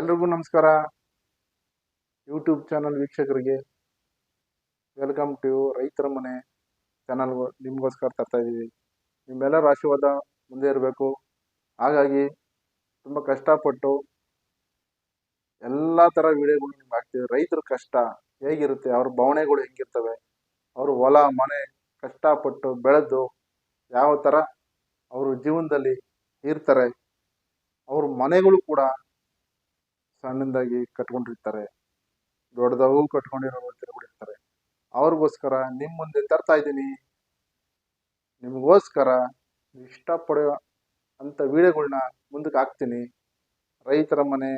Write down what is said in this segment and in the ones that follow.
ಎಲ್ರಿಗೂ ನಮಸ್ಕಾರ. YouTube channel ವೀಕ್ಷಕರಿಗೆ ವೆಲ್ಕಮ್ ಟು ರೈತರ ಮನೆ ಚಾನಲ್. ನಿಮಗೋಸ್ಕರ ತರ್ತಾ ಇದ್ದೀವಿ. ನಿಮ್ಮೆಲ್ಲರ ಆಶೀರ್ವಾದ ಮುಂದೆ ಇರಬೇಕು. ಹಾಗಾಗಿ ತುಂಬ ಕಷ್ಟಪಟ್ಟು ಎಲ್ಲ ಥರ ವಿಡಿಯೋಗಳು ನಿಮ್ಗೆ ಹಾಕ್ತೀವಿ. ರೈತರ ಕಷ್ಟ ಹೇಗಿರುತ್ತೆ, ಅವ್ರ ಭಾವನೆಗಳು ಹೆಂಗಿರ್ತವೆ, ಅವರು ಹೊಲ ಮನೆ ಕಷ್ಟಪಟ್ಟು ಬೆಳೆದು ಯಾವ ಥರ ಅವರು ಜೀವನದಲ್ಲಿ ಇರ್ತಾರೆ, ಅವ್ರ ಮನೆಗಳು ಕೂಡ ಸಣ್ಣದಾಗಿ ಕಟ್ಕೊಂಡಿರ್ತಾರೆ, ದೊಡ್ಡದಾಗೂ ಕಟ್ಕೊಂಡಿರ್ತಾರೆ. ಅವ್ರಿಗೋಸ್ಕರ ನಿಮ್ಮ ಮುಂದೆ ತರ್ತಾ ಇದ್ದೀನಿ. ನಿಮಗೋಸ್ಕರ ಇಷ್ಟಪಡೋ ಅಂಥ ವಿಡಿಯೋಗಳನ್ನ ಮುಂದಕ್ಕೆ ಹಾಕ್ತೀನಿ. ರೈತರ ಮನೆ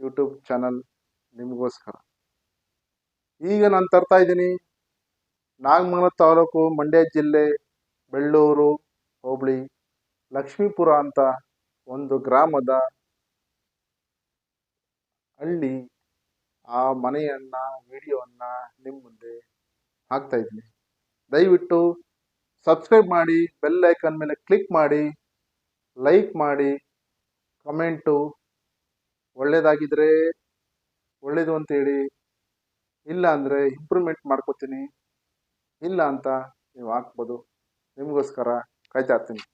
ಯೂಟ್ಯೂಬ್ ಚಾನಲ್ ನಿಮಗೋಸ್ಕರ. ಈಗ ನಾನು ತರ್ತಾ ಇದ್ದೀನಿ ನಾಗಮಂಗಲ ತಾಲೂಕು, ಮಂಡ್ಯ ಜಿಲ್ಲೆ, ಬೆಳ್ಳೂರು ಹೋಬಳಿ, ಲಕ್ಷ್ಮೀಪುರ ಅಂತ ಒಂದು ಗ್ರಾಮದ ಹಳ್ಳಿ. ಆ ಮನೆಯನ್ನ ವಿಡಿಯೋವನ್ನ ನಿಮ್ಮ ಮುಂದೆ ಹಾಕ್ತಾ ಇದ್ದೀನಿ. ದಯವಿಟ್ಟು ಸಬ್ಸ್ಕ್ರೈಬ್ ಮಾಡಿ, ಬೆಲ್ ಐಕಾನ್ ಮೇಲೆ ಕ್ಲಿಕ್ ಮಾಡಿ, ಲೈಕ್ ಮಾಡಿ, ಕಮೆಂಟು ಒಳ್ಳೇದಾಗಿದ್ರೆ ಒಳ್ಳೇದು ಅಂತೇಳಿ, ಇಲ್ಲ ಅಂದರೆ ಇಂಪ್ರೂವ್ಮೆಂಟ್ ಮಾಡ್ಕೋತೀನಿ, ಇಲ್ಲ ಅಂತ ನೀವು ಹಾಕ್ಬೋದು. ನಿಮಗೋಸ್ಕರ ಕಾಯ್ತಾ ಇರ್ತೀನಿ.